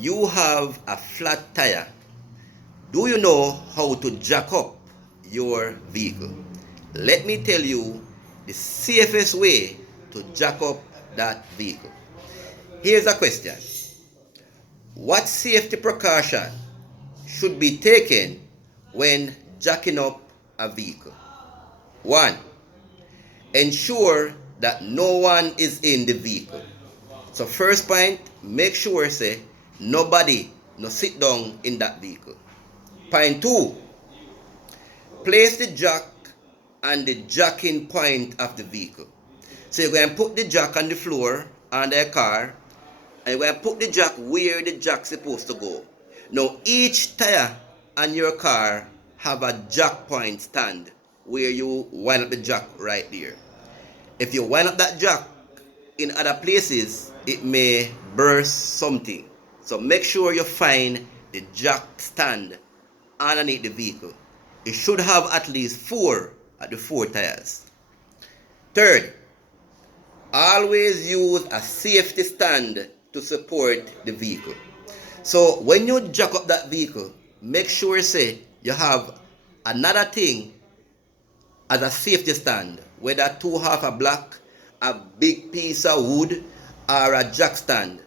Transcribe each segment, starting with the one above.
you have a flat tire, do you know how to jack up your vehicle? Let me tell you the safest way to jack up that vehicle. Here's a question. What safety precaution should be taken when jacking up a vehicle? 1. Ensure that no one is in the vehicle. So first point, make sure say nobody no sit down in that vehicle. Point 2, place the jack on the jacking point of the vehicle. So you're going to put the jack on the floor on the car, and you're going to put the jack where the jack's supposed to go. Now each tire on your car have a jack point stand where you wind up the jack right there. If you wind up that jack in other places, it may burst something. So make sure you find the jack stand underneath the vehicle. It should have at least 4 at the 4 tires. Third, always use a safety stand to support the vehicle. So when you jack up that vehicle, make sure say you have another thing as a safety stand, whether 2/2 a block, a big piece of wood, or a jack stand,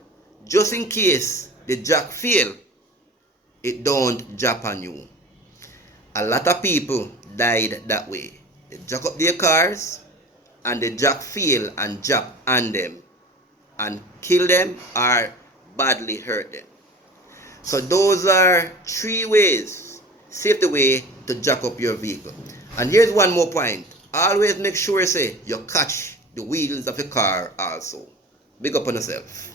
just in case the jack fail, it don't jump on you. A lot of people died that way. They jack up their cars and the jack fail and jump on them and kill them or badly hurt them. So those are 3 ways, safety way to jack up your vehicle. And here's one more point. Always make sure say you catch the wheels of your car also. Big up on yourself.